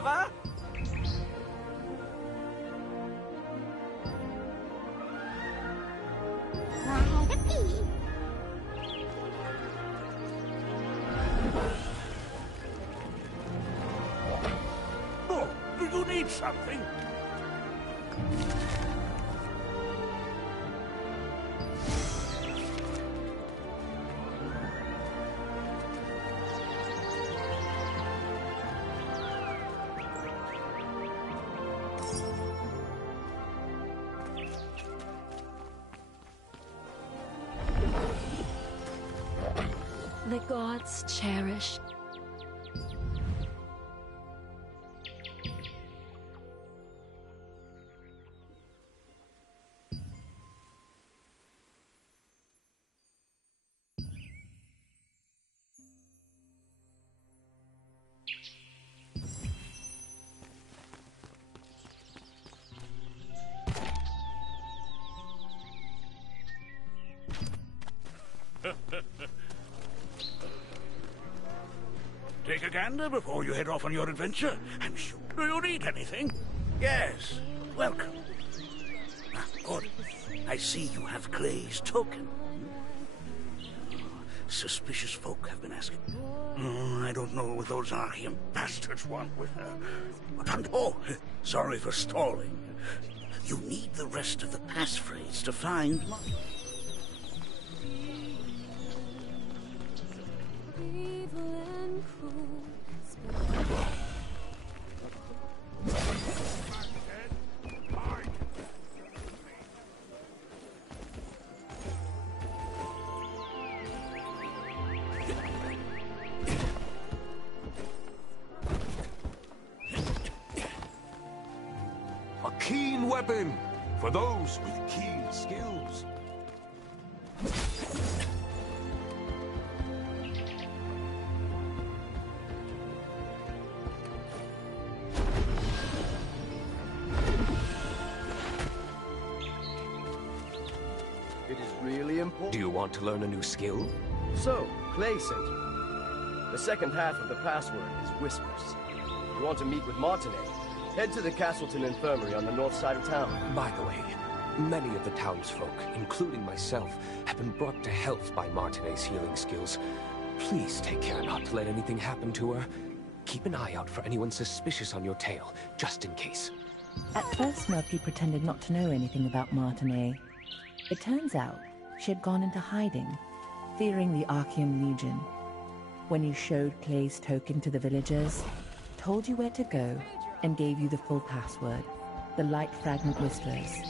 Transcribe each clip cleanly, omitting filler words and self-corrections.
cover? Oh, do you need something? The gods cherish. Take a gander before you head off on your adventure. I'm sure. Do you need anything? Yes. Welcome. Ah, good. I see you have Clay's token. Suspicious folk have been asking. Oh, I don't know what those Archean bastards want with her. Oh, sorry for stalling. You need the rest of the passphrase to find my... A keen weapon for those with keen skills. It is really important. Do you want to learn a new skill? So, Clay sent you. The second half of the password is Whispers. You want to meet with Martinet? Head to the Castleton Infirmary on the north side of town. By the way, many of the townsfolk, including myself, have been brought to health by Martinet's healing skills. Please take care not to let anything happen to her. Keep an eye out for anyone suspicious on your tail, just in case. At first, Murphy pretended not to know anything about Martinet. It turns out she had gone into hiding, fearing the Archean Legion. When you showed Clay's token to the villagers, told you where to go, and gave you the full password, the Light Fragment Whisperers.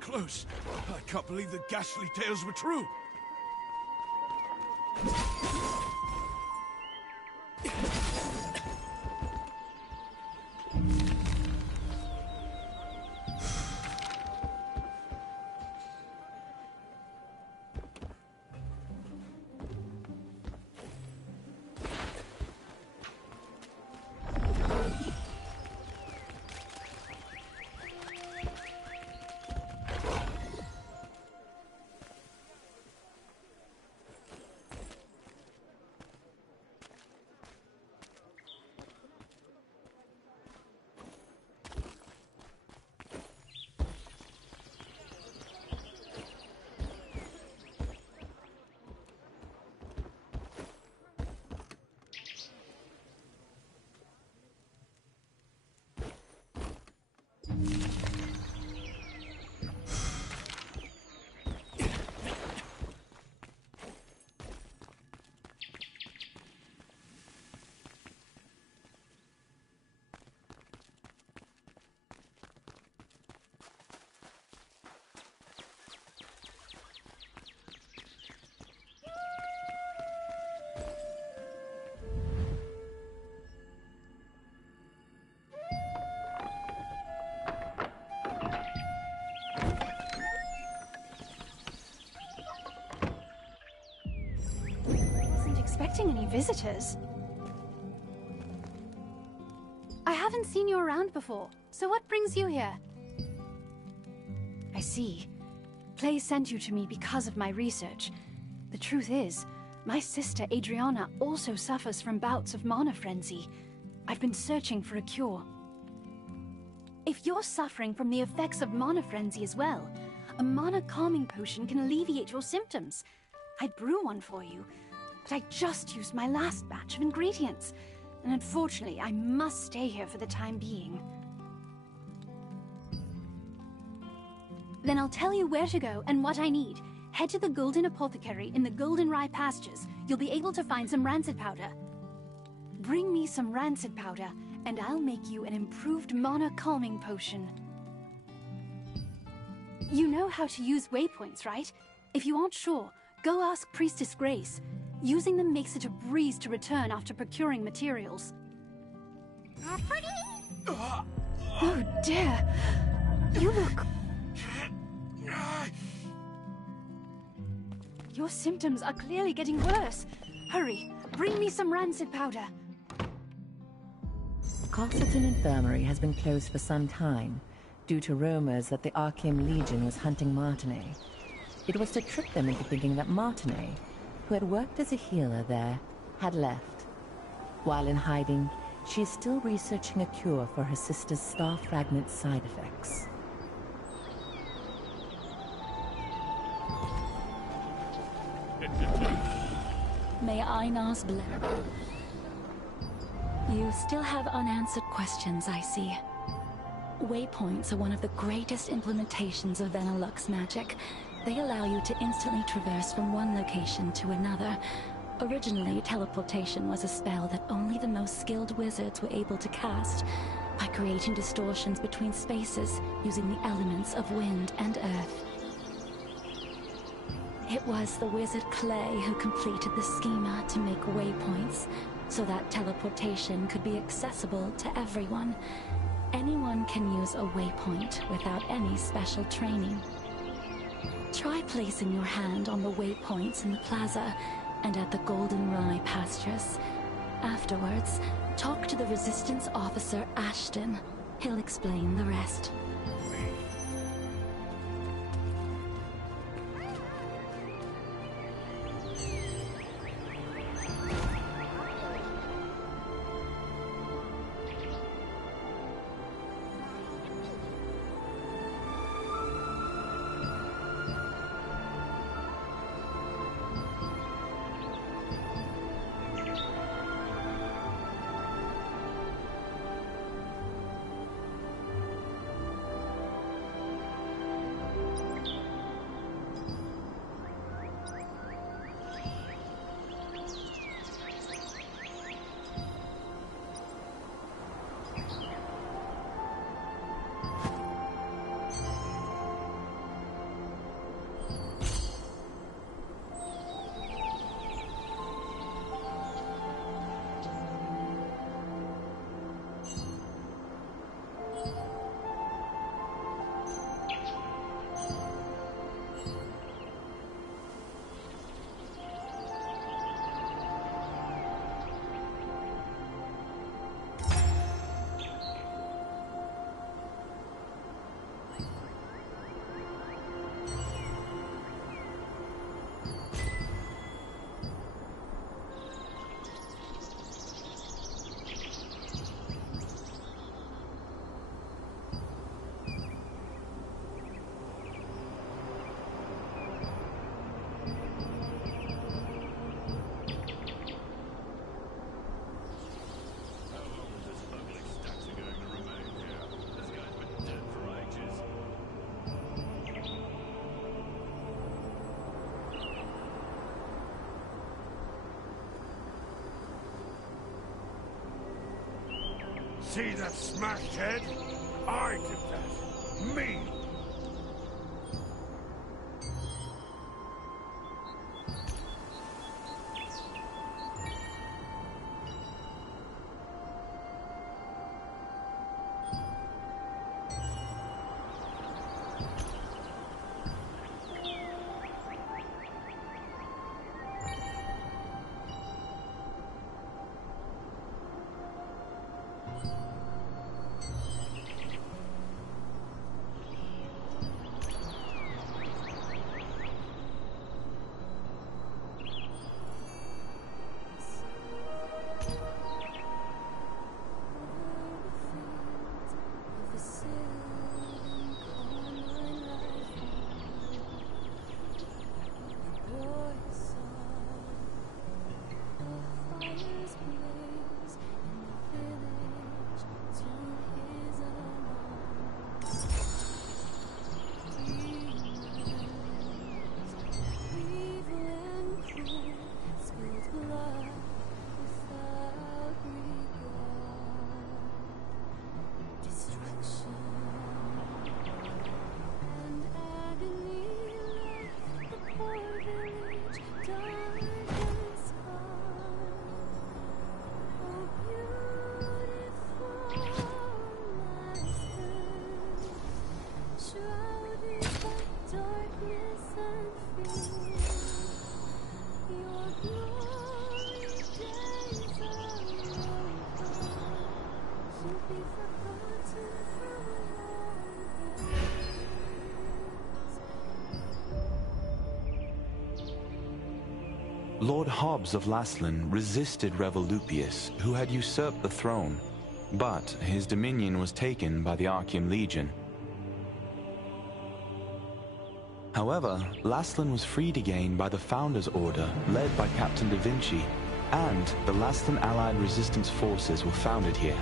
Close. I can't believe the ghastly tales were true. visitors? I haven't seen you around before, so what brings you here? I see. Clay sent you to me because of my research. The truth is, my sister Adriana also suffers from bouts of mana frenzy. I've been searching for a cure. If you're suffering from the effects of mana frenzy as well, a mana calming potion can alleviate your symptoms. I'd brew one for you, but I just used my last batch of ingredients, and unfortunately I must stay here for the time being. Then I'll tell you where to go and what I need. Head to the Golden Apothecary in the Golden Rye pastures. You'll be able to find some rancid powder. Bring me some rancid powder, and I'll make you an improved mana calming potion. You know how to use waypoints, right? If you aren't sure, go ask Priestess Grace. Using them makes it a breeze to return after procuring materials. Oh dear! You look... Your symptoms are clearly getting worse. Hurry, bring me some rancid powder. Castleton Infirmary has been closed for some time, due to rumors that the Archeum Legion was hunting Martinet. It was to trick them into thinking that Martinet, who had worked as a healer there, had left. While in hiding, she is still researching a cure for her sister's star fragment side effects. May Einar's bless. You still have unanswered questions, I see. Waypoints are one of the greatest implementations of Venilux magic. They allow you to instantly traverse from one location to another. Originally, teleportation was a spell that only the most skilled wizards were able to cast, by creating distortions between spaces using the elements of wind and earth. It was the wizard Clay who completed the schema to make waypoints, so that teleportation could be accessible to everyone. Anyone can use a waypoint without any special training. Try placing your hand on the waypoints in the plaza and at the Golden Rye pastures. Afterwards, talk to the Resistance officer Ashton. He'll explain the rest. See that smashed head? I did that. Me! Lord Hobbs of Laslan resisted Revolupius, who had usurped the throne, but his dominion was taken by the Archean Legion. However, Laslan was freed again by the Founders Order, led by Captain Da Vinci, and the Laslan Allied Resistance Forces were founded here.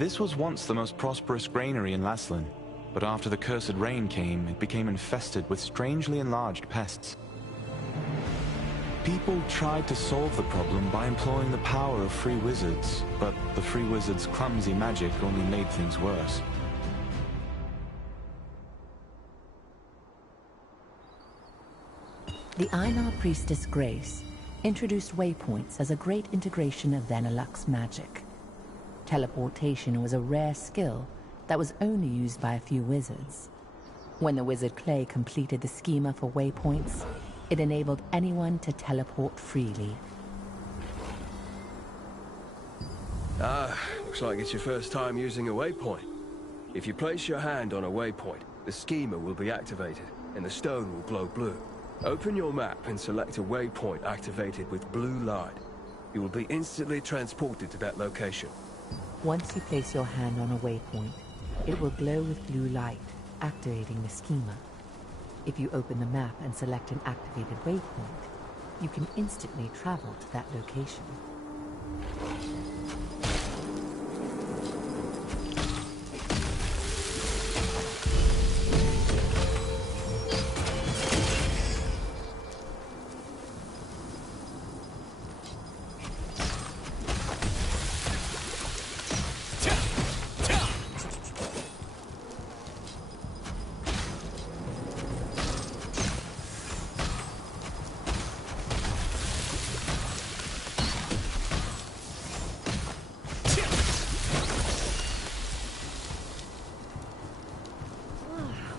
This was once the most prosperous granary in Laslan, but after the cursed rain came, it became infested with strangely enlarged pests. People tried to solve the problem by employing the power of free wizards, but the free wizards' clumsy magic only made things worse. The Einar priestess Grace introduced waypoints as a great integration of Vanillux's magic. Teleportation was a rare skill that was only used by a few wizards. When the wizard Clay completed the schema for waypoints, it enabled anyone to teleport freely. Looks like it's your first time using a waypoint. If you place your hand on a waypoint, the schema will be activated, and the stone will glow blue. Open your map and select a waypoint activated with blue light. You will be instantly transported to that location. Once you place your hand on a waypoint, it will glow with blue light, activating the schema. If you open the map and select an activated waypoint, you can instantly travel to that location.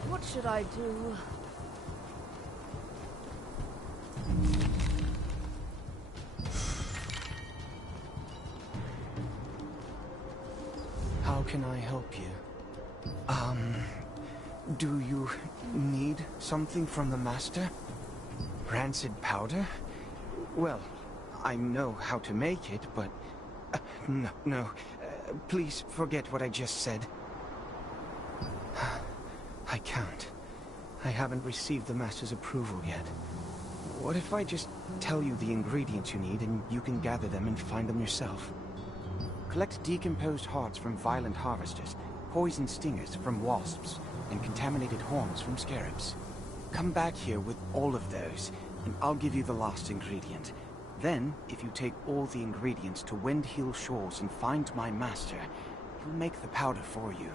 What should I do? How can I help you? Do you need something from the Master? Rancid powder? Well, I know how to make it, but... no. Please forget what I just said. I can't. I haven't received the Master's approval yet. What if I just tell you the ingredients you need and you can gather them and find them yourself? Collect decomposed hearts from violent harvesters, poisoned stingers from wasps, and contaminated horns from scarabs. Come back here with all of those, and I'll give you the last ingredient. Then, if you take all the ingredients to Windhill Shores and find my master, he'll make the powder for you.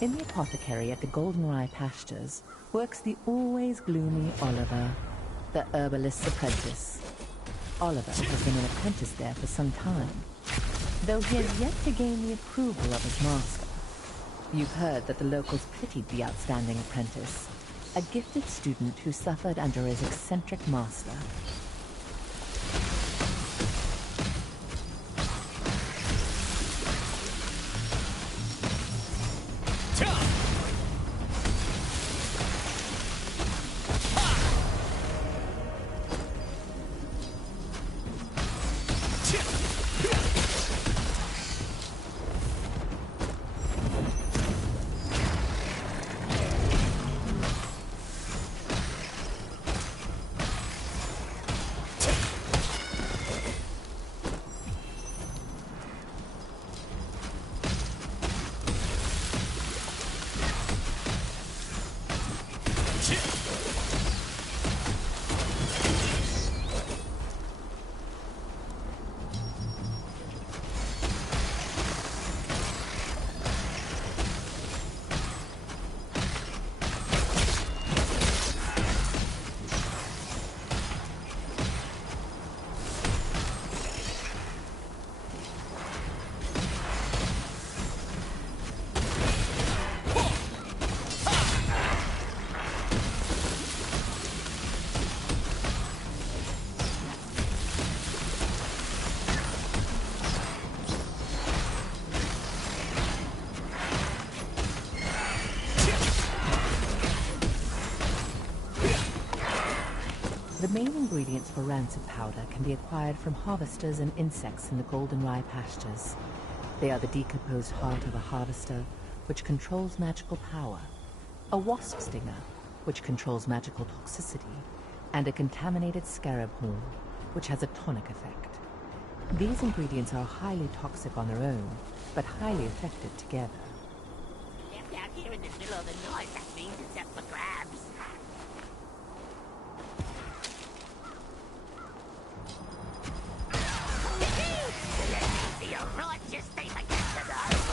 In the apothecary at the Goldenrye Pastures works the always gloomy Oliver, the herbalist's apprentice. Oliver has been an apprentice there for some time, though he has yet to gain the approval of his master. You've heard that the locals pitied the outstanding apprentice, a gifted student who suffered under his eccentric master. The main ingredients for rancid powder can be acquired from harvesters and insects in the Goldenrye Pastures. They are the decomposed heart of a harvester, which controls magical power, a wasp stinger, which controls magical toxicity, and a contaminated scarab horn, which has a tonic effect. These ingredients are highly toxic on their own, but highly effective together. Left out here in the middle of the night, that means it's up for grabs. Let me see a righteous thing against the dark.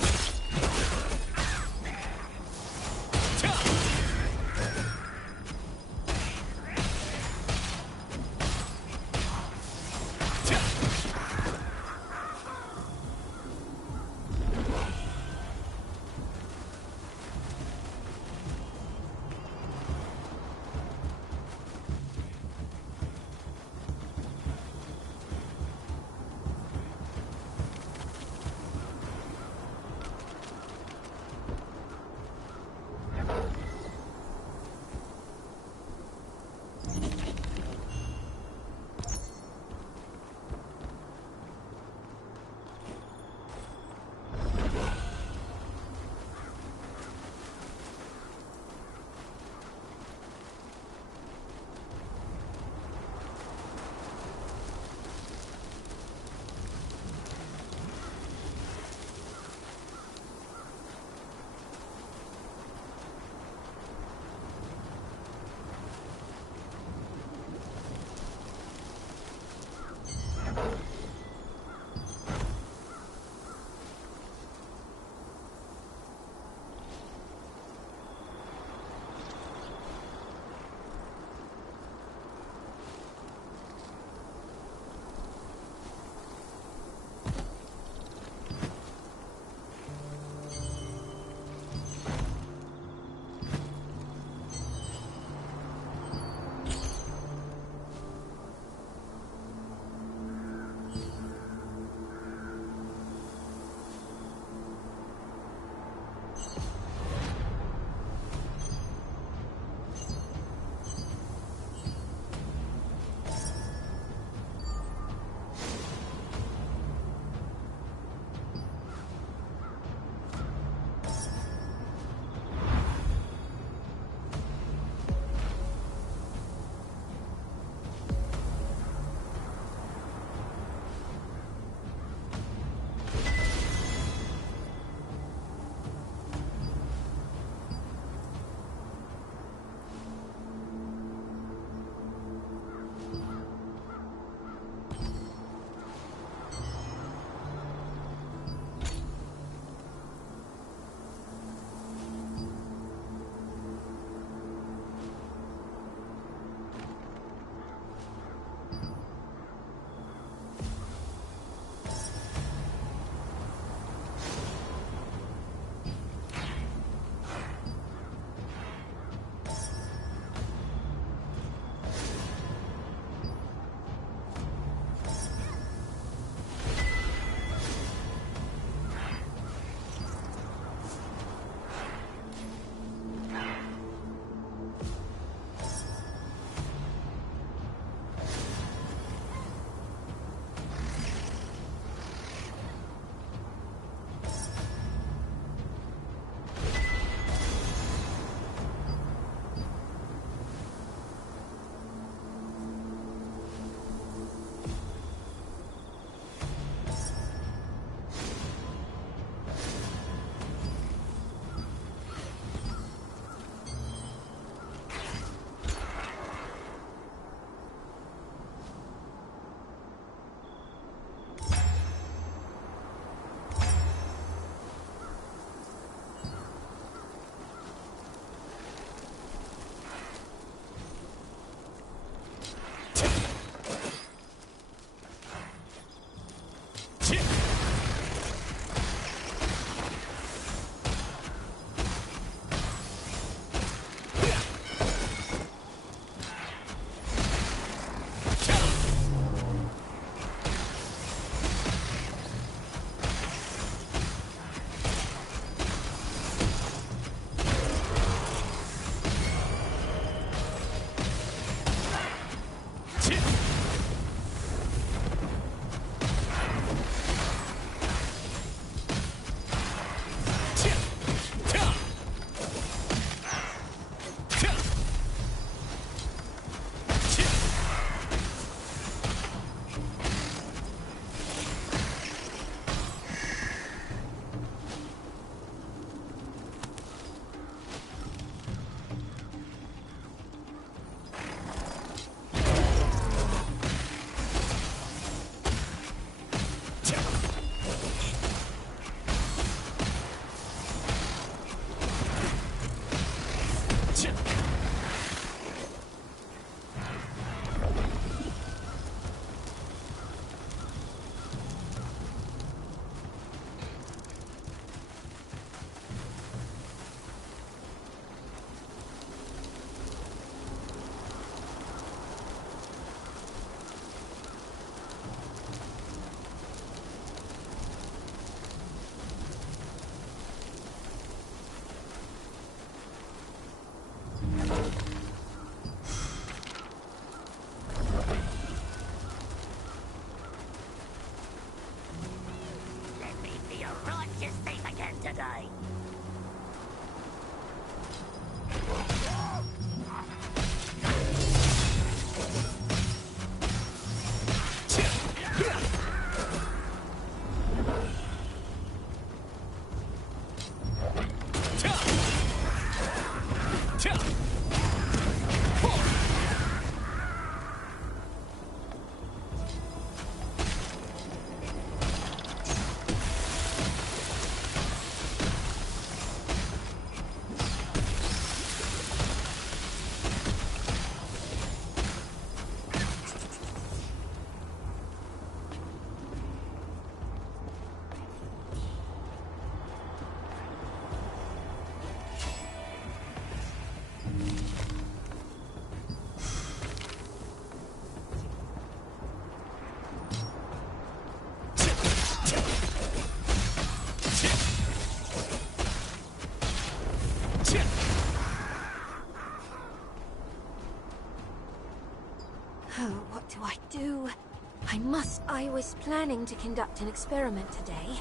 I was planning to conduct an experiment today,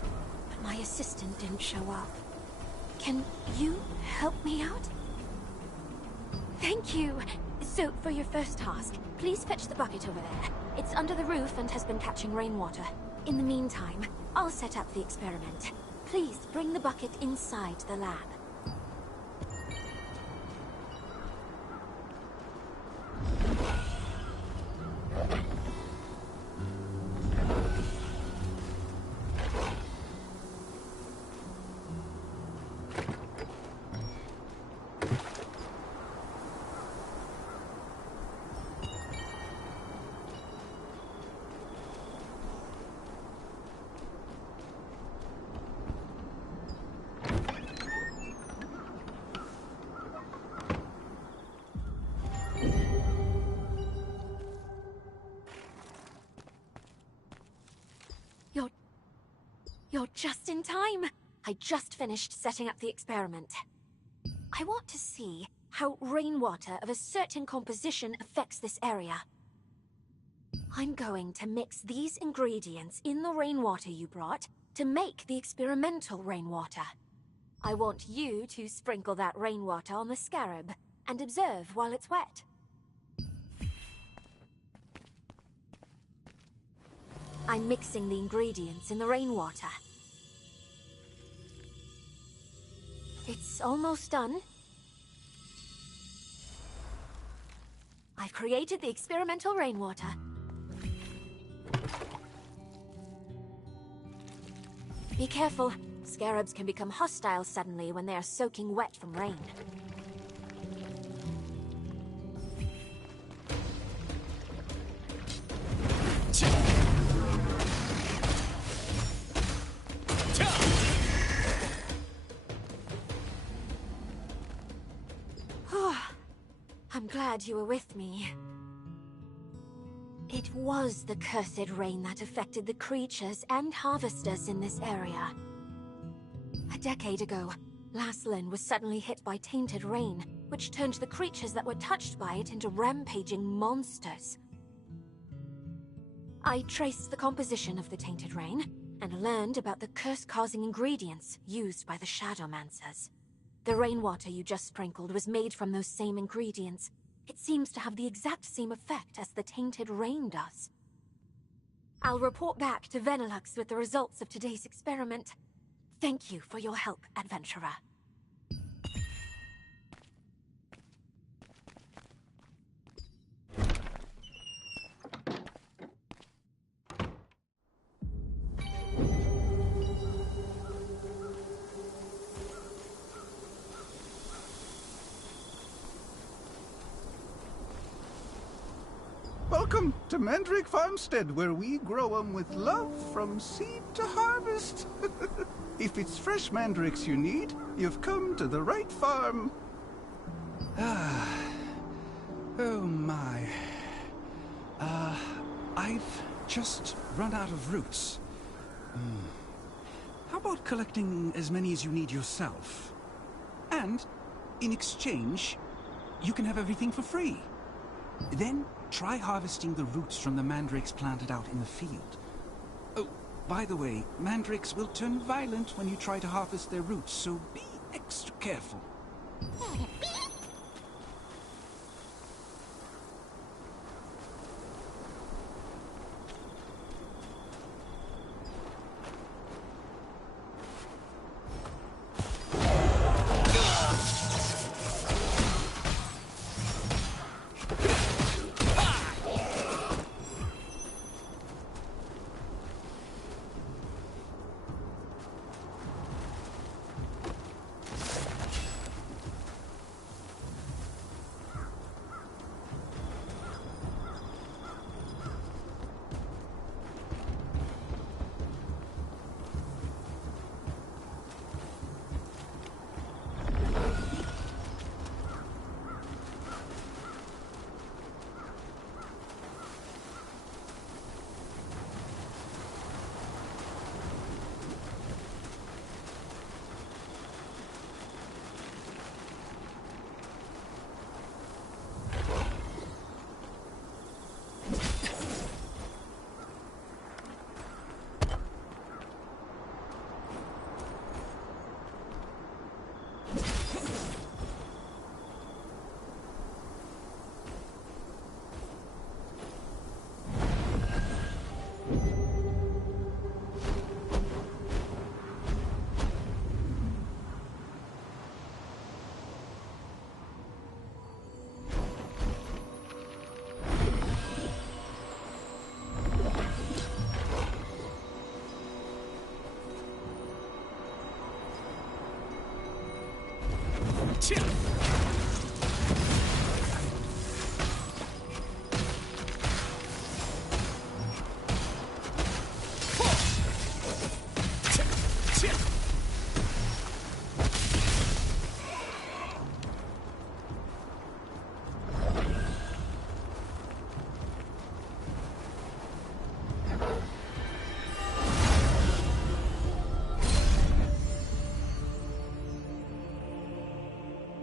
but my assistant didn't show up. Can you help me out? Thank you! So, for your first task, please fetch the bucket over there. It's under the roof and has been catching rainwater. In the meantime, I'll set up the experiment. Please bring the bucket inside the lab. You're just in time! I just finished setting up the experiment. I want to see how rainwater of a certain composition affects this area. I'm going to mix these ingredients in the rainwater you brought to make the experimental rainwater. I want you to sprinkle that rainwater on the scarab and observe while it's wet. I'm mixing the ingredients in the rainwater. It's almost done. I've created the experimental rainwater. Be careful. Scarabs can become hostile suddenly when they are soaking wet from rain. I'm glad you were with me. It was the cursed rain that affected the creatures and harvesters in this area. A decade ago, Laslin was suddenly hit by tainted rain, which turned the creatures that were touched by it into rampaging monsters. I traced the composition of the tainted rain, and learned about the curse-causing ingredients used by the Shadowmancers. The rainwater you just sprinkled was made from those same ingredients. It seems to have the exact same effect as the tainted rain does. I'll report back to Venilux with the results of today's experiment. Thank you for your help, adventurer. Welcome to Mandrake Farmstead, where we grow 'em with love from seed to harvest. If it's fresh mandrakes you need, you've come to the right farm. Oh my. I've just run out of roots. How about collecting as many as you need yourself? And, in exchange, you can have everything for free. Then, try harvesting the roots from the mandrakes planted out in the field. Oh, by the way, mandrakes will turn violent when you try to harvest their roots, so be extra careful.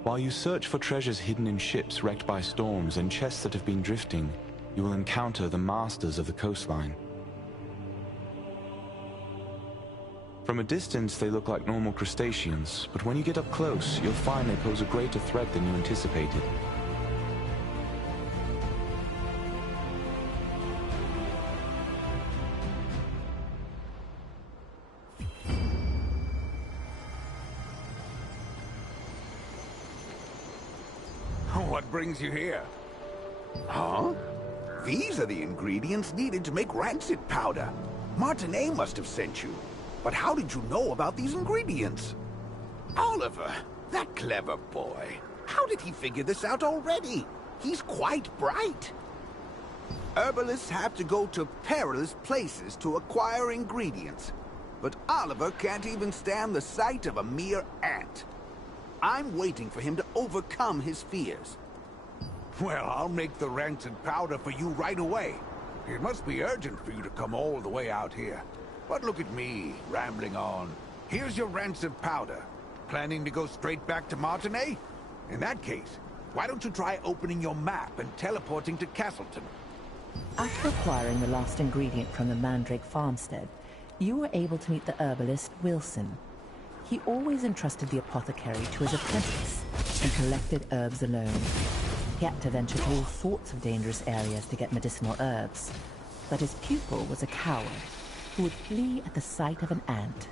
While you search for treasures hidden in ships wrecked by storms and chests that have been drifting, you will encounter the masters of the coastline. From a distance, they look like normal crustaceans, but when you get up close, you'll find they pose a greater threat than you anticipated. What brings you here? Huh? These are the ingredients needed to make rancid powder. Martinet must have sent you. But how did you know about these ingredients? Oliver, that clever boy. How did he figure this out already? He's quite bright. Herbalists have to go to perilous places to acquire ingredients. But Oliver can't even stand the sight of a mere ant. I'm waiting for him to overcome his fears. Well, I'll make the rancid powder for you right away. It must be urgent for you to come all the way out here. But look at me, rambling on. Here's your rancid powder. Planning to go straight back to Martinet? In that case, why don't you try opening your map and teleporting to Castleton? After acquiring the last ingredient from the Mandrake farmstead, you were able to meet the herbalist Wilson. He always entrusted the apothecary to his apprentice and collected herbs alone. He had to venture to all sorts of dangerous areas to get medicinal herbs, but his pupil was a coward who would flee at the sight of an ant.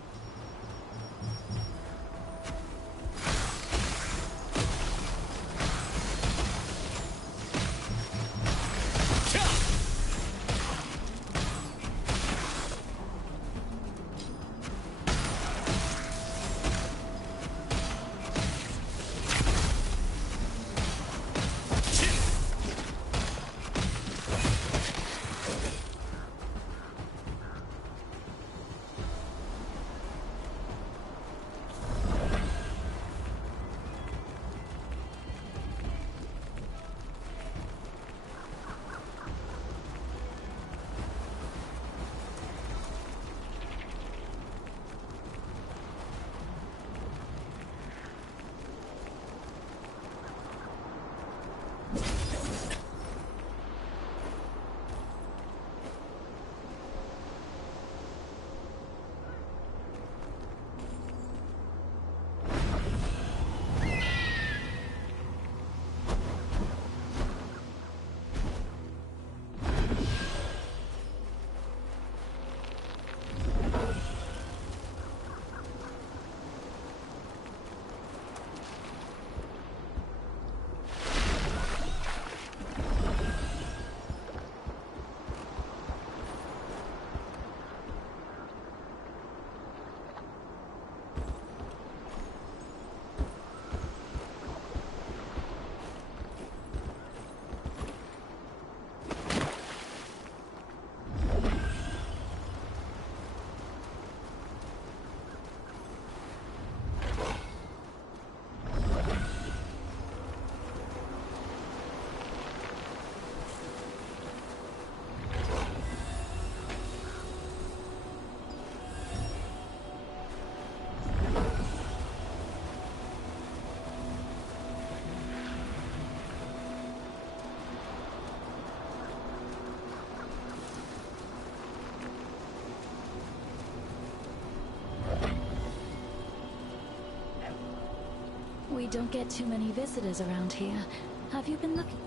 We don't get too many visitors around here. Have you been looking?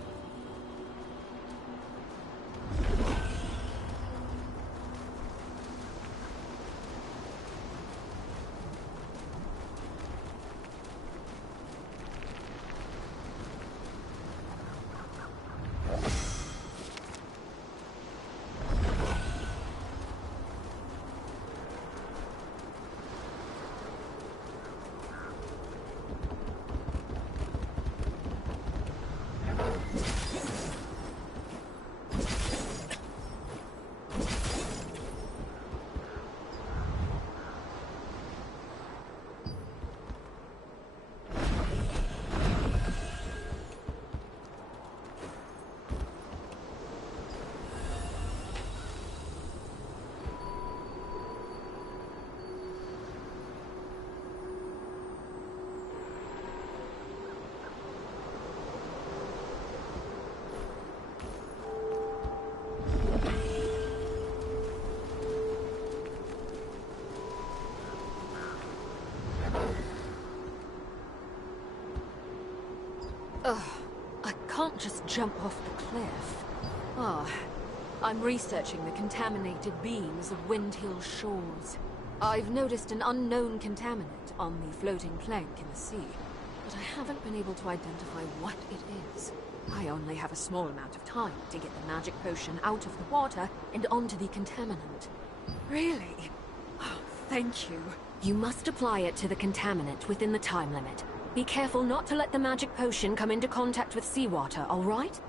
Ugh, I can't just jump off the cliff. I'm researching the contaminated beams of Windhill Shores. I've noticed an unknown contaminant on the floating plank in the sea, but I haven't been able to identify what it is. I only have a small amount of time to get the magic potion out of the water and onto the contaminant. Really? Oh, thank you. You must apply it to the contaminant within the time limit. Be careful not to let the magic potion come into contact with seawater, all right?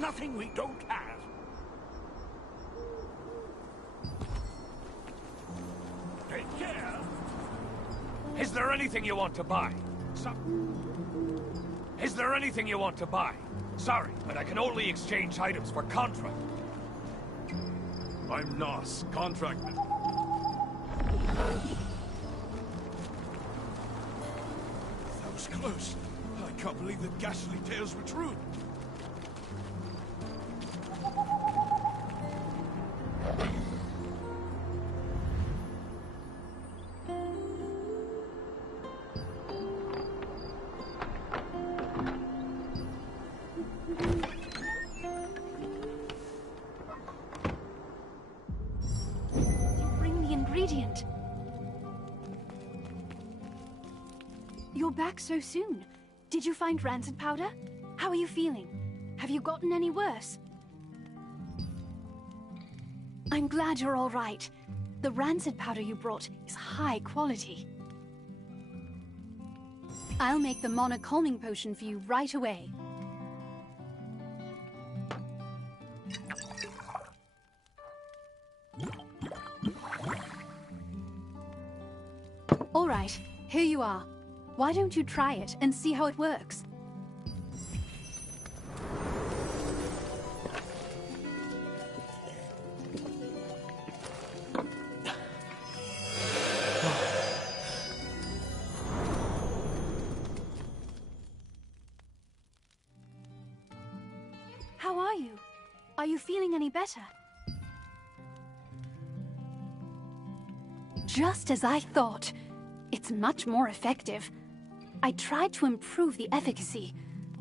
Nothing we don't have. Take care. Is there anything you want to buy? Is there anything you want to buy? Sorry, but I can only exchange items for contract. I'm Nos, contracted. That was close. I can't believe the ghastly tales were true. You're back so soon. Did you find rancid powder? How are you feeling? Have you gotten any worse? I'm glad you're all right. The rancid powder you brought is high quality. I'll make the Mana calming potion for you right away. All right, here you are. Why don't you try it and see how it works? How are you? Are you feeling any better? Just as I thought. It's much more effective. I tried to improve the efficacy,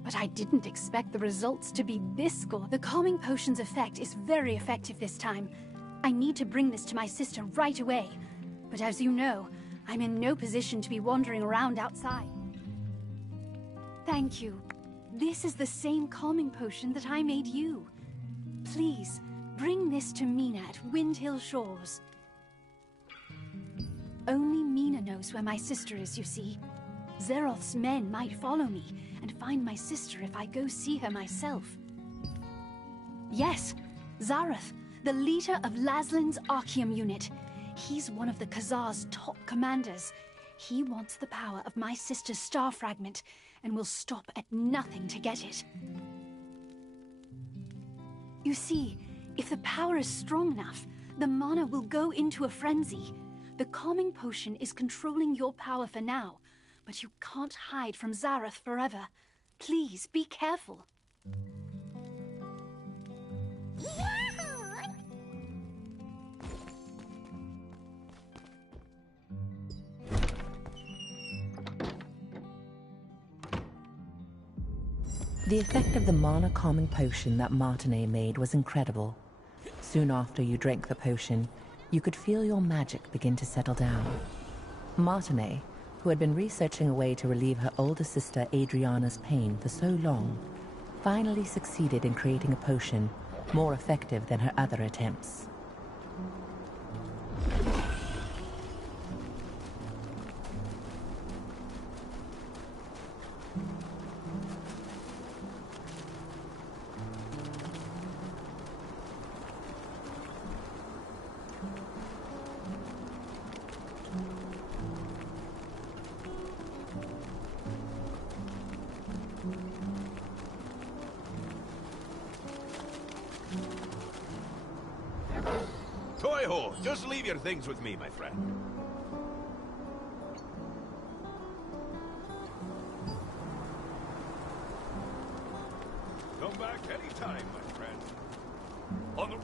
but I didn't expect the results to be this good. The calming potion's effect is very effective this time. I need to bring this to my sister right away. But as you know, I'm in no position to be wandering around outside. Thank you. This is the same calming potion that I made you. Please, bring this to Mina at Windhill Shores. Only Mina knows where my sister is, you see. Zeroth's men might follow me and find my sister if I go see her myself. Yes, Zareth, the leader of Laslin's Archeum unit. He's one of the Kazar's top commanders. He wants the power of my sister's star fragment and will stop at nothing to get it. You see, if the power is strong enough, the mana will go into a frenzy. The calming potion is controlling your power for now, but you can't hide from Zareth forever. Please, be careful. The effect of the mana calming potion that Martinet made was incredible. Soon after you drank the potion, you could feel your magic begin to settle down. Martinet, who had been researching a way to relieve her older sister Adriana's pain for so long, finally succeeded in creating a potion more effective than her other attempts. Just leave your things with me, my friend. Come back anytime, my friend. On the...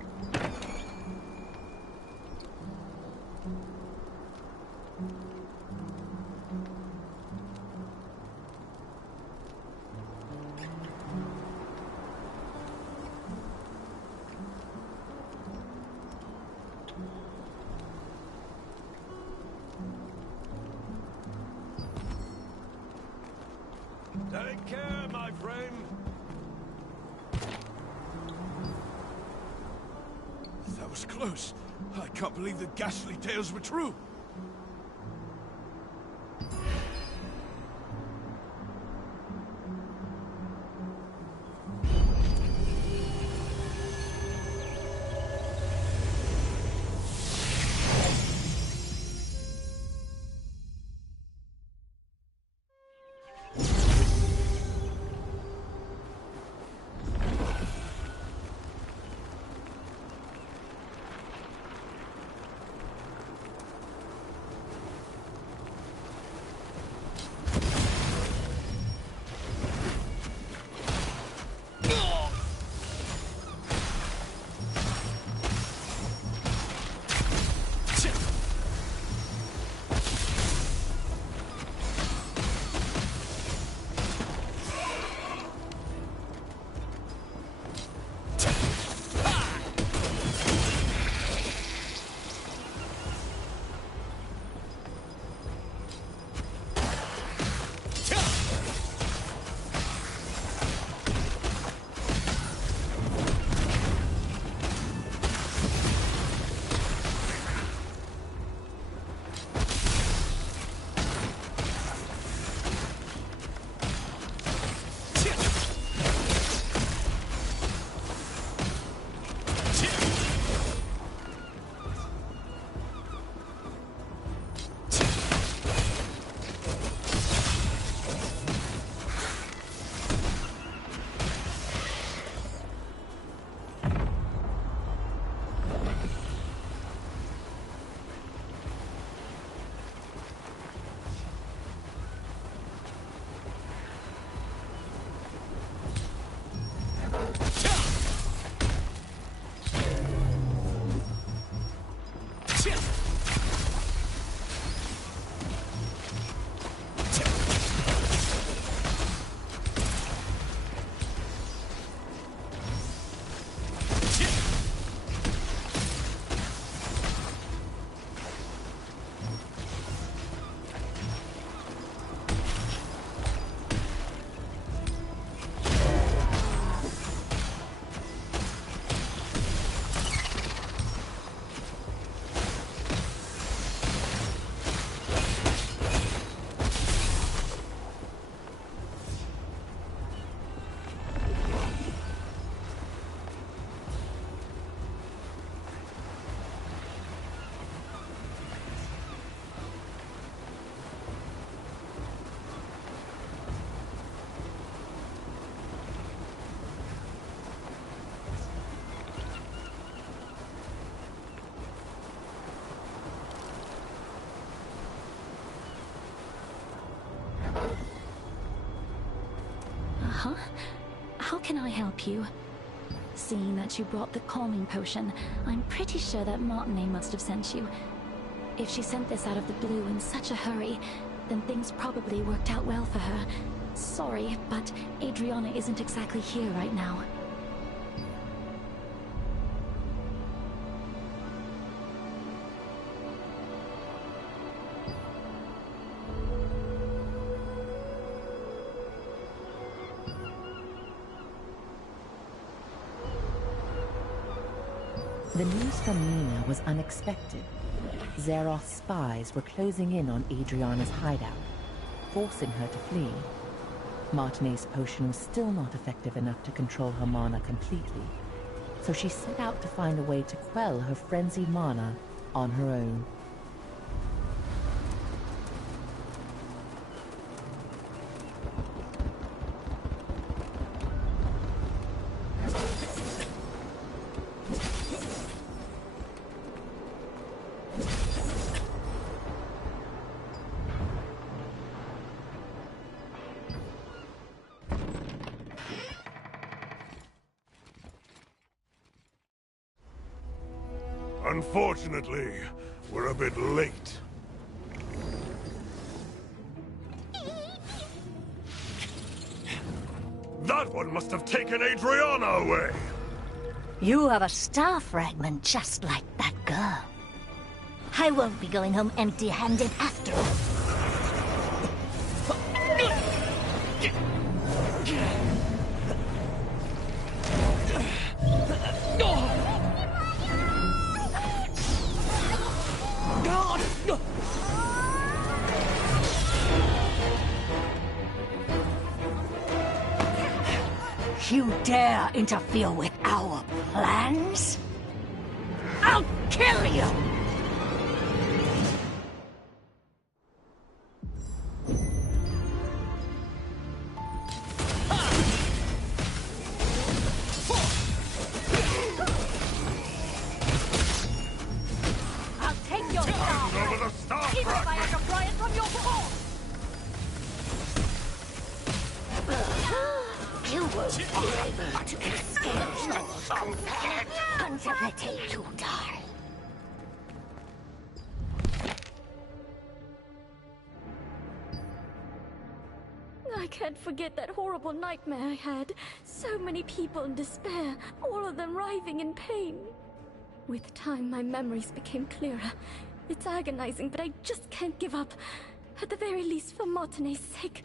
Take care, my friend. That was close. I can't believe the ghastly tales were true. can I help you? Seeing that you brought the calming potion, I'm pretty sure that Martinet must have sent you. If she sent this out of the blue in such a hurry, then things probably worked out well for her. Sorry, but Adriana isn't exactly here right now. The news from Nina was unexpected. Zeroth's spies were closing in on Adriana's hideout, forcing her to flee. Martinet's potion was still not effective enough to control her mana completely, so she set out to find a way to quell her frenzied mana on her own. Unfortunately, we're a bit late. That one must have taken Adriana away! You have a star fragment just like that girl. I won't be going home empty-handed after all. You dare interfere with our plans? I'll kill you! I'll take your star! Over the star even if I have to pry it from your paw! You won't be able to escape until they take you down. I can't forget that horrible nightmare I had. So many people in despair, all of them writhing in pain. With time, my memories became clearer. It's agonizing, but I just can't give up. At the very least, for Martinet's sake.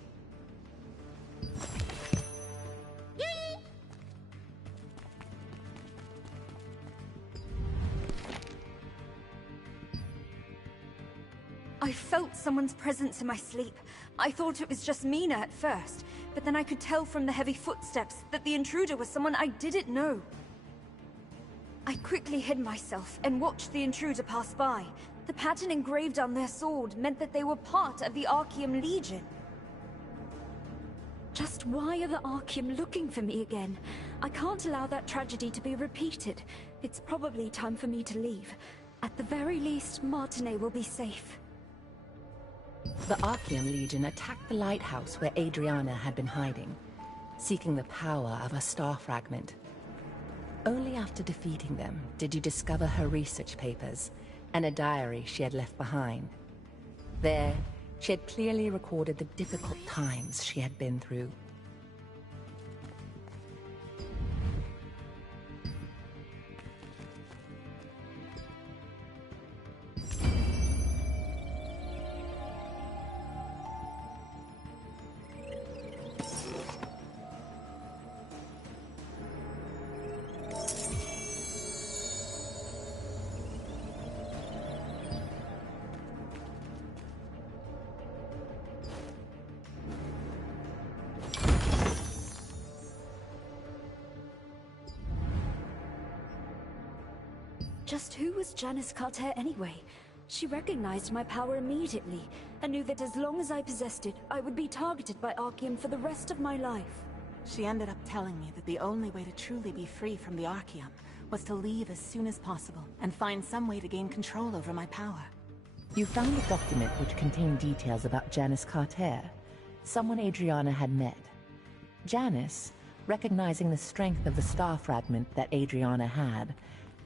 I felt someone's presence in my sleep. I thought it was just Mina at first, but then I could tell from the heavy footsteps that the intruder was someone I didn't know. I quickly hid myself and watched the intruder pass by. The pattern engraved on their sword meant that they were part of the Archeum Legion. Just why are the Archeum looking for me again? I can't allow that tragedy to be repeated. It's probably time for me to leave. At the very least, Martinet will be safe. The Archeum Legion attacked the lighthouse where Adriana had been hiding, seeking the power of a star fragment. Only after defeating them did you discover her research papers and a diary she had left behind. There, she had clearly recorded the difficult times she had been through. Just who was Janice Carter anyway? She recognized my power immediately, and knew that as long as I possessed it, I would be targeted by Archeum for the rest of my life. She ended up telling me that the only way to truly be free from the Archeum was to leave as soon as possible, and find some way to gain control over my power. You found a document which contained details about Janice Carter, someone Adriana had met. Janice, recognizing the strength of the star fragment that Adriana had,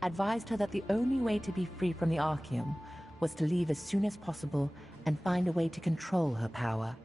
advised her that the only way to be free from the Archeum was to leave as soon as possible and find a way to control her power.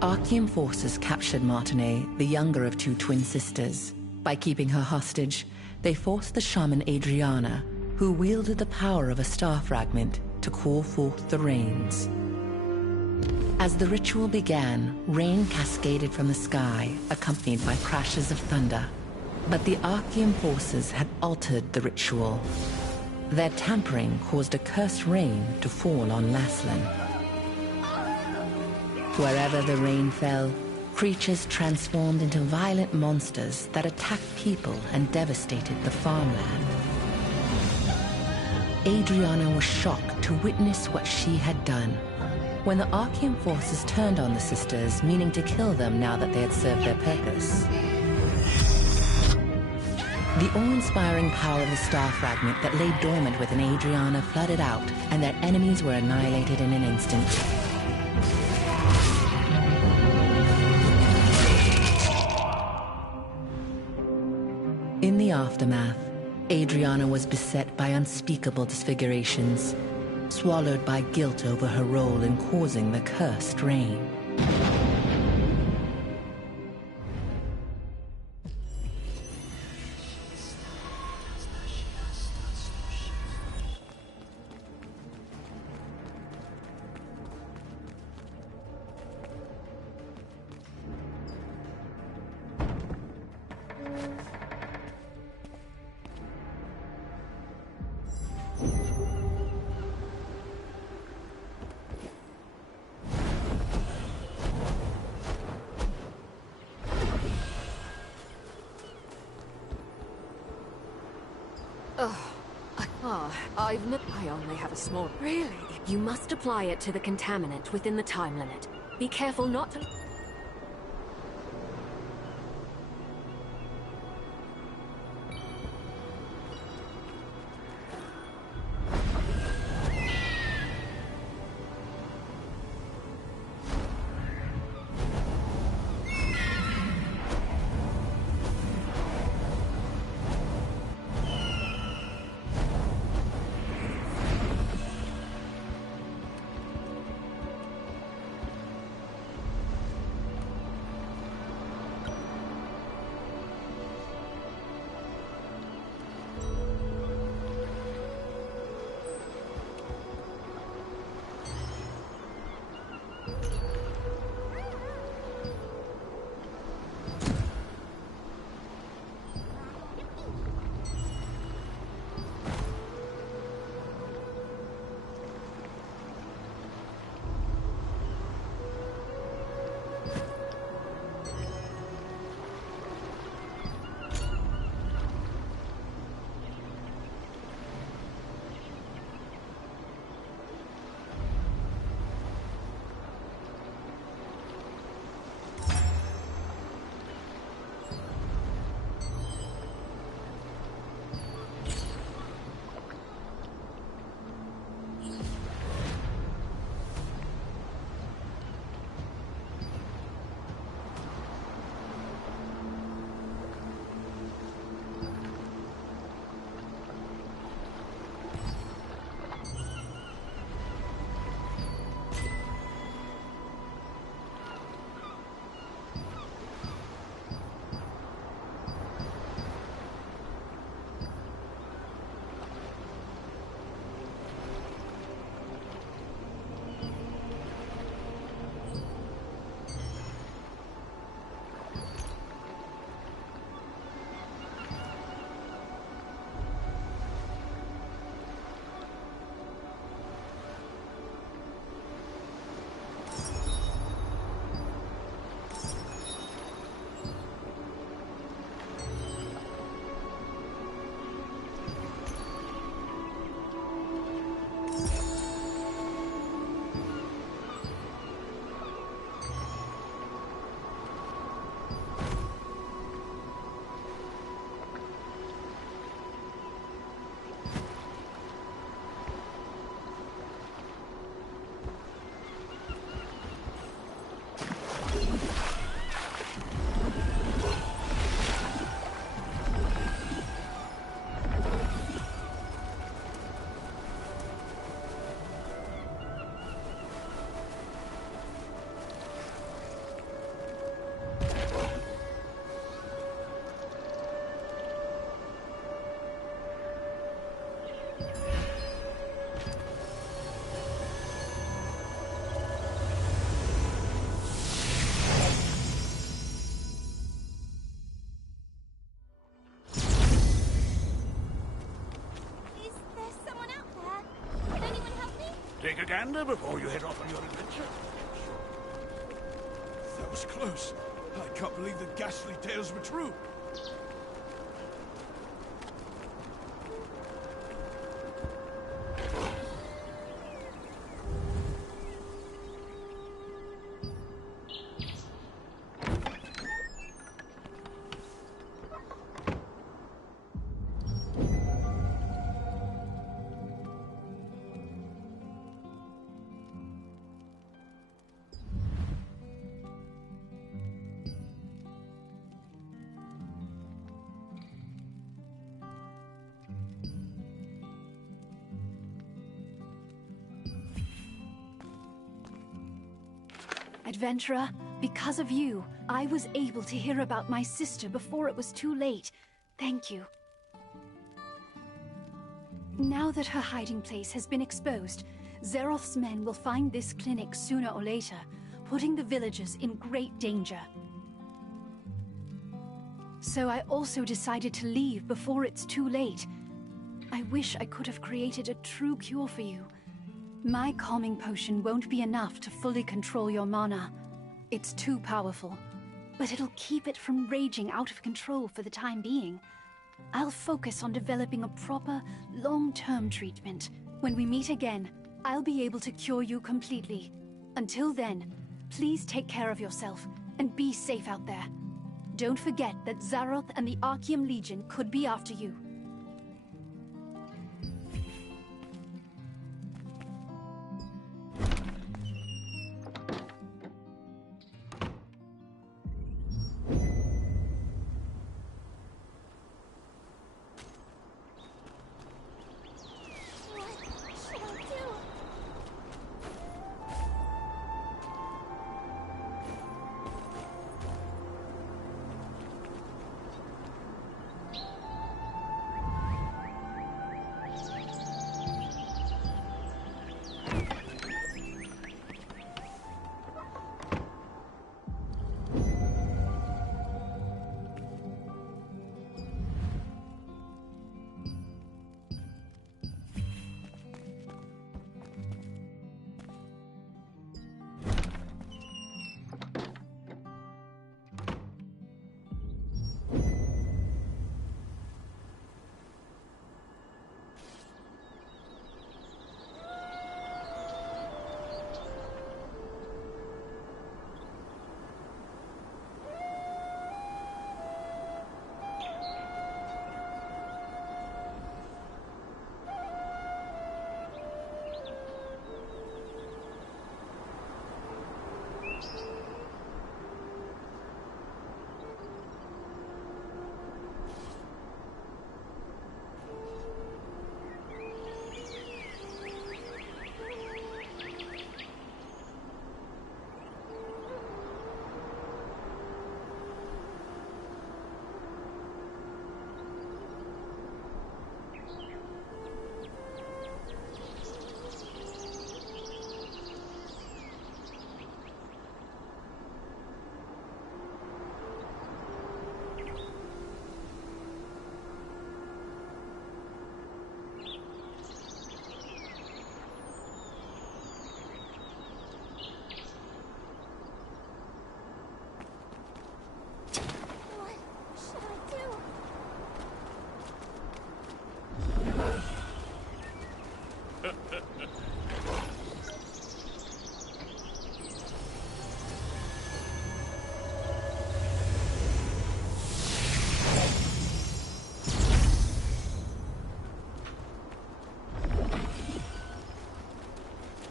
Archeum forces captured Martinet, the younger of two twin sisters. By keeping her hostage, they forced the shaman Adriana, who wielded the power of a star fragment, to call forth the rains. As the ritual began, rain cascaded from the sky, accompanied by crashes of thunder. But the Archeum forces had altered the ritual. Their tampering caused a cursed rain to fall on Laslan. Wherever the rain fell, creatures transformed into violent monsters that attacked people and devastated the farmland. Adriana was shocked to witness what she had done. When the Archeum forces turned on the sisters, meaning to kill them now that they had served their purpose. The awe-inspiring power of the star fragment that lay dormant within Adriana flooded out, and their enemies were annihilated in an instant. In the aftermath, Adriana was beset by unspeakable disfigurations, swallowed by guilt over her role in causing the cursed rain. I only have a small... Really? You must apply it to the contaminant within the time limit. Be careful not to... Take a gander before you head off on your adventure. That was close. I can't believe the ghastly tales were true. Adventurer, because of you, I was able to hear about my sister before it was too late. Thank you. Now that her hiding place has been exposed, Zeroth's men will find this clinic sooner or later, putting the villagers in great danger. So I also decided to leave before it's too late. I wish I could have created a true cure for you. My calming potion won't be enough to fully control your mana. It's too powerful, but it'll keep it from raging out of control for the time being. I'll focus on developing a proper, long-term treatment. When we meet again, I'll be able to cure you completely. Until then, please take care of yourself and be safe out there. Don't forget that Zaroth and the Archeum Legion could be after you.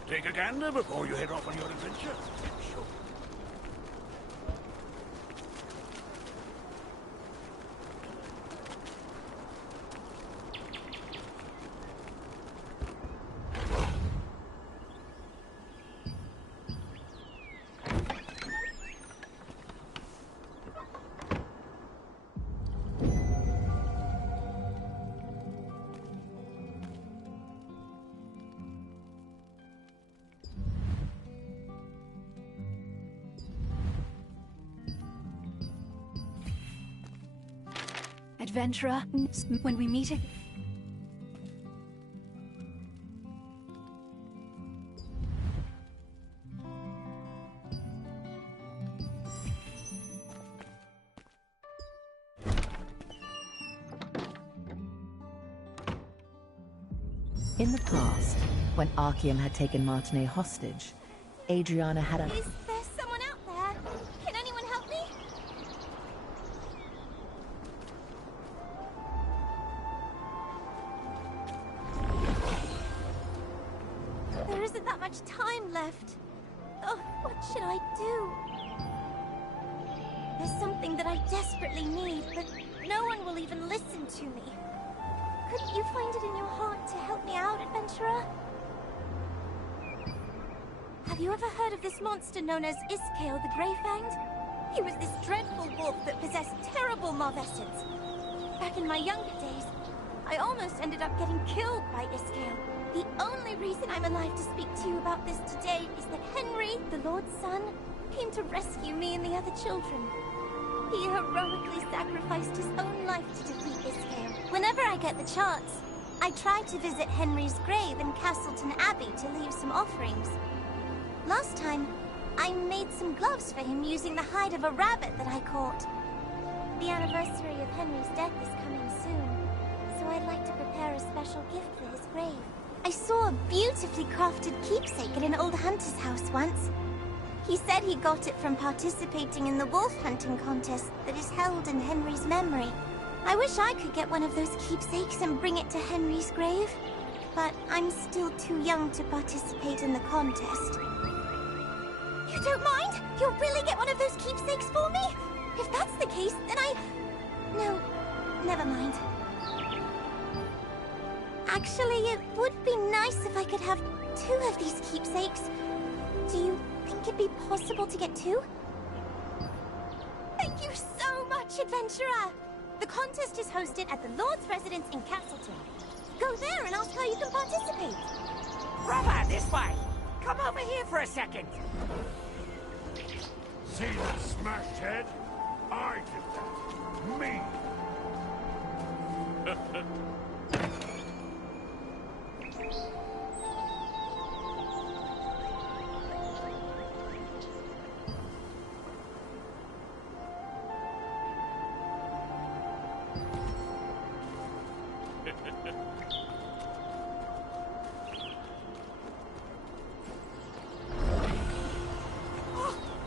Take a gander before you head off on your adventure. Sure. Adventurer, when we meet again... In the past, when Archeum had taken Martinet hostage, Adriana had a... Is there someone out there? Can anyone help me? There isn't that much time left. Oh, what should I do? There's something that I desperately need, but no one will even listen to me. Couldn't you find it in your heart to help me out, adventurer? Have you ever heard of this monster known as Iskale the Greyfanged? He was this dreadful wolf that possessed terrible malvescence. Back in my younger days, I almost ended up getting killed by Iskale. The only reason I'm alive to speak to you about this today is that Henry, the Lord's son, came to rescue me and the other children. He heroically sacrificed his own life to defeat Iskale. Whenever I get the chance, I try to visit Henry's grave in Castleton Abbey to leave some offerings. Last time, I made some gloves for him using the hide of a rabbit that I caught. The anniversary of Henry's death is coming soon, so I'd like to prepare a special gift for his grave. I saw a beautifully crafted keepsake at an old hunter's house once. He said he got it from participating in the wolf hunting contest that is held in Henry's memory. I wish I could get one of those keepsakes and bring it to Henry's grave, but I'm still too young to participate in the contest. You don't mind? You'll really get one of those keepsakes for me? If that's the case, then No, never mind. Actually, it would be nice if I could have 2 of these keepsakes. Do you think it'd be possible to get 2? Thank you so much, adventurer! The contest is hosted at the Lord's residence in Castleton. Go there and ask how you can participate. Brother, this way! Come over here for a second! See that smashed head? I did that. Me!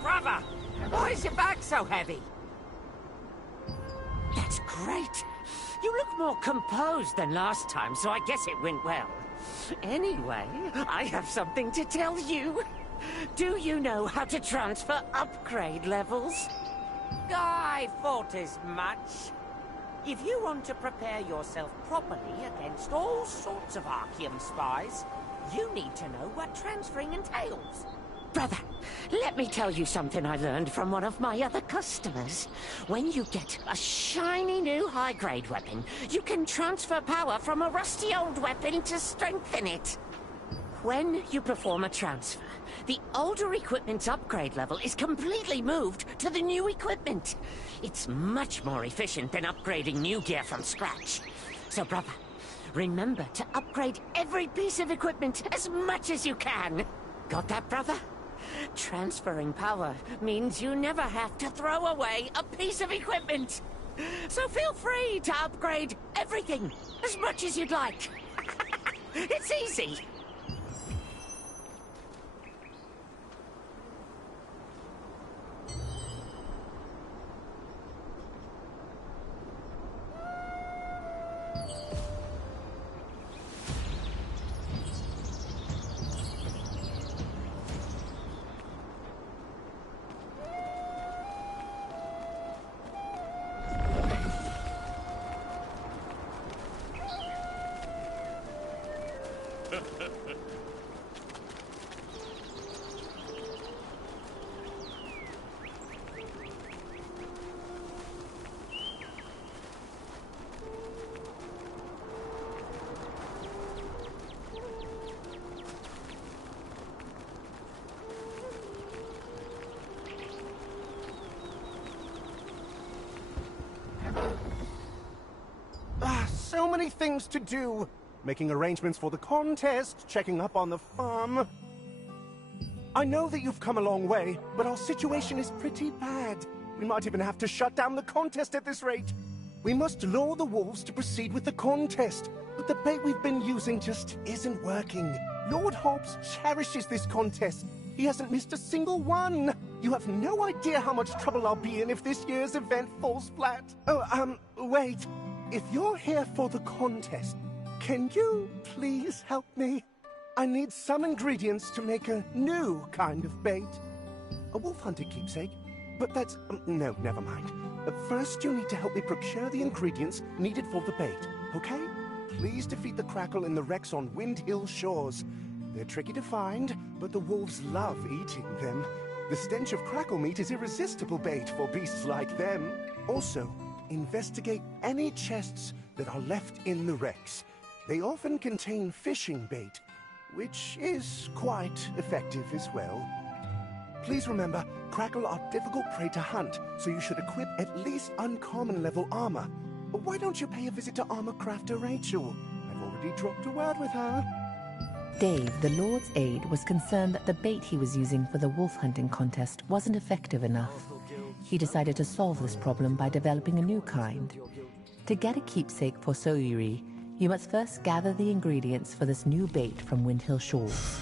Brother! Why is your back so heavy? That's great. You look more composed than last time, so I guess it went well. Anyway, I have something to tell you. Do you know how to transfer upgrade levels? I thought as much. If you want to prepare yourself properly against all sorts of Archeum spies, you need to know what transferring entails. Brother, let me tell you something I learned from one of my other customers. When you get a shiny new high-grade weapon, you can transfer power from a rusty old weapon to strengthen it. When you perform a transfer, the older equipment's upgrade level is completely moved to the new equipment. It's much more efficient than upgrading new gear from scratch. So, brother, remember to upgrade every piece of equipment as much as you can. Got that, brother? Transferring power means you never have to throw away a piece of equipment. So feel free to upgrade everything as much as you'd like. It's easy. So many things to do. Making arrangements for the contest, checking up on the farm. I know that you've come a long way, but our situation is pretty bad. We might even have to shut down the contest at this rate. We must lure the wolves to proceed with the contest. But the bait we've been using just isn't working. Lord Hobbs cherishes this contest. He hasn't missed a single one. You have no idea how much trouble I'll be in if this year's event falls flat. Oh, wait. If you're here for the contest, can you please help me? I need some ingredients to make a new kind of bait. A wolf-hunted keepsake? But that's... no, never mind. First, you need to help me procure the ingredients needed for the bait, okay? Please defeat the Crackle in the wrecks on Wind Hill shores. They're tricky to find, but the wolves love eating them. The stench of crackle meat is irresistible bait for beasts like them. Also, investigate any chests that are left in the wrecks. They often contain fishing bait, which is quite effective as well. Please remember, Crackle are difficult prey to hunt, so you should equip at least uncommon level armor. Why don't you pay a visit to armor crafter Rachel? I've already dropped a word with her. Dave, the Lord's aide, was concerned that the bait he was using for the wolf hunting contest wasn't effective enough. He decided to solve this problem by developing a new kind. To get a keepsake for Soyuri, you must first gather the ingredients for this new bait from Windhill Shores.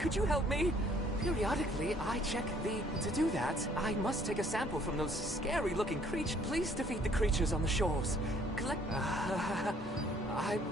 Could you help me? Periodically, I check the... To do that, I must take a sample from those scary-looking creatures. Please defeat the creatures on the shores. Collect... I'm